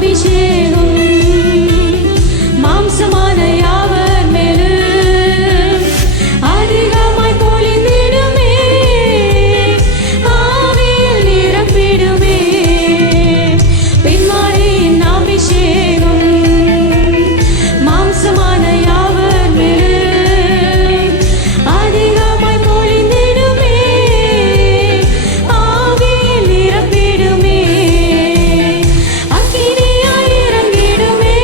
அபிஷேகம் மாம்சமான யாவர் மேலும் அதிகமாய் பொழிந்திடுமே, ஆவியில் நிரப்பிடுமே. பெண்மாரியின் அபிஷேகம் மாம்சமான யாவர் மேலும் அதிகமாய் பொழிந்திடுமே, ஆவியில் நிரப்பிடுமே. அக்கினியாய் இறங்கிடுமே,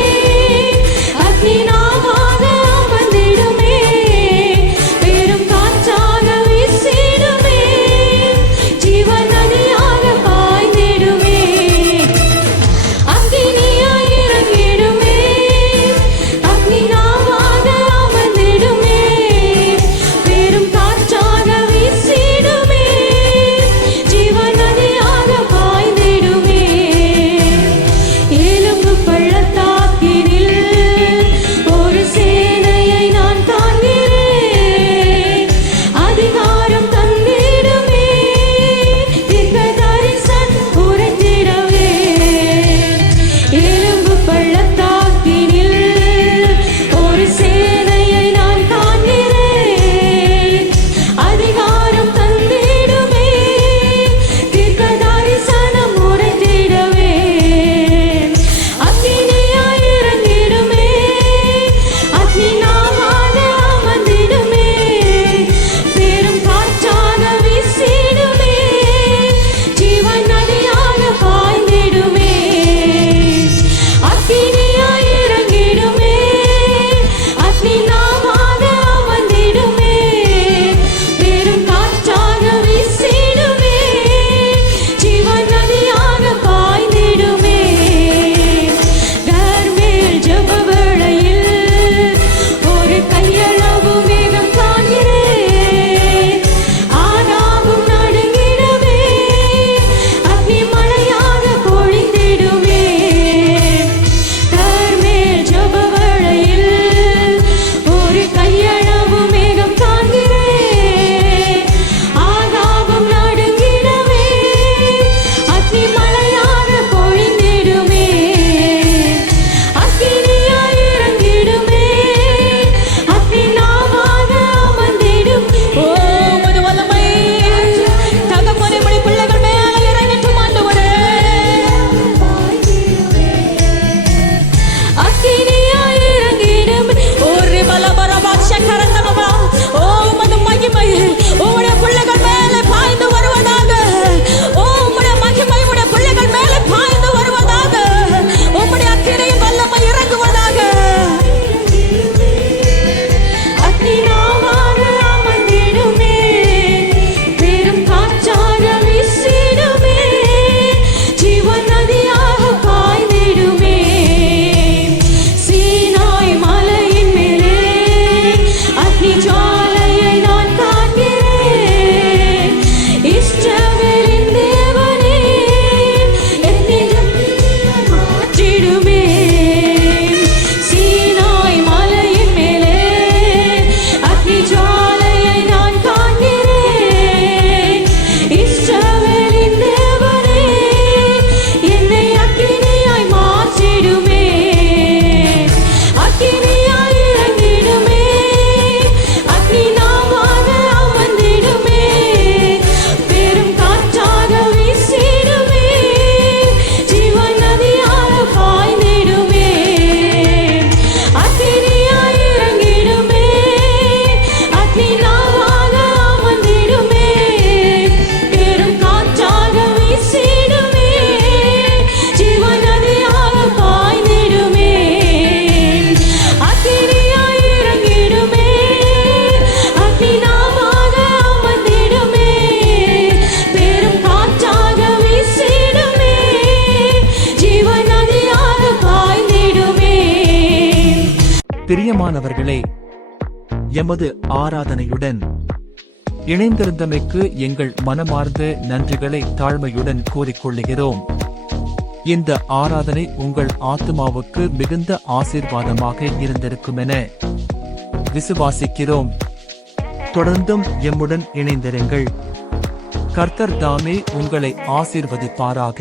அக்னி நாவாக அமர்ந்திடுமே, பெரும் காற்றாக வீசிடுமே, ஜீவ நதியாக பாய்ந்திடுமே. அக்கினியாய் இறங்கிடுமே, அக்னி நாவாக அமர்ந்திடுமே, பெரும் காற்றாக வீசிடுமே, ஜீவ நதியாக பாய்ந்திடுமே. எலும்பு பள்ளத்தாக்கினில் ஒரு சேனையை நான் காண்கிறேன், அதிகாரம் தந்திடுமே, தீர்க்கதரிசனம் உரைத்திடவே. எலும்பு பள்ளத்தாக்கினில் ஒரு சேனையை நான் காண்கிறேன், அதிகாரம் தந்திடுமே, தீர்க்கதரிசனம் உரைத்திடவே. அக்கினியாய் இறங்கிடுமே, அக்னி நாவாக அமர்ந்திடுமே, பெரும் காற்றாக வீசிடுமே, ஜீவ நதியாக பாய்ந்திடுமே. அக்கினியாய் இறங்கிடுமே, அக்னி நாவாக அமர்ந்திடுமே, பெரும் காற்றாக வீசிடுமே, ஜீவ நதியாக பாய்ந்திடுமே. கர்மேல் ஜெப வேளையில் ஒரு கையளவு மேகம் காண்கிறேன், ஆனாலும் நடுங்கிடவே, அக்னி மழையாக பொழிந்திடுமே. கர்மேல் ஜெப வேளையில் ஒரு கையளவு மேகம் காண்கிறேன், ஆனாலும் நடுங்கிடவே, அக்னி மழையாக பொழிந்திடுமே. அக்கினியாய் இறங்கிடுமே, அக்னி நாவாக அமர்ந்திடும். ஓ உமது வல்லமை தகப்பனே, உம்முடைய பிள்ளைகள் மேல இறங்கட்டும் ஆண்டவரே. அக்கினியாய் இறங்கிடுமே, ஒரு பலபரபாட்சகரந்தனமா. ஓ உமது மகிமை உம்முடைய பிள்ளைகள் மேலே பாய்ந்து வருவதாக. ஓ உம்முடைய மகிமை உம்முடைய பிள்ளைகள் மேலே பாய்ந்து வருவதாக. உம்முடைய அக்கினியின் வல்லமை இறங்குவதாக. அக்னி நாவாக அமர்ந்திடுமே, பெரும் காற்றாக வீசிடுமே, ஜீவ நதியாக பாய்ந்திடுமே. சீனாய் மலையின் மேலே அக்னி ஜுவாலையை நான் காண்கிறேன், இஸ்ரவேலின் தேவனே என்னை மாற்றிடுமே. சீனாய் மலையின் மேலே அக்னி ஜுவாலையை நான் காண்கிறேன், இஸ்ரவேலின் தேவனே என்னை அக்கினியாய் மாற்றிடுமே. அக்கினியாய் இறங்கிடுமே, அக்னி நாவாக அமர்ந்திடுமே, பெரும் காற்றாக வீசிடுமே, ஜீவ நதியாக பாய்ந்திடுமே. அக்கினியாய் இறங்கிடுமே, அக்னி நாவாக அமர்ந்திடுமே, பெரும் காற்றாக வீசிடுமே, ஜீவ நதியாக பாய்ந்திடுமே. அக்கினியாய் இறங்கிடுமே, அக்னி நாவாக அமர்ந்திடுமே, பெரும் காற்றாக வீசிடுமே, ஜீவ நதியாக பாய்ந்திடுமே. பிரியமானவர்களே, எமது ஆராதனையுடன் இணைந்திருந்தமைக்கு எங்கள் மனமார்ந்த நன்றிகளை தாழ்மையுடன் கூறிக்கொள்ளுகிறோம். இந்த ஆராதனை உங்கள் ஆத்துமாவுக்கு மிகுந்த ஆசீர்வாதமாக இருந்திருக்குமென விசுவாசிக்கிறோம். தொடர்ந்தும் எம்முடன் இணைந்திருங்கள். கர்த்தர் தாமே உங்களை ஆசீர்வதிப்பாராக.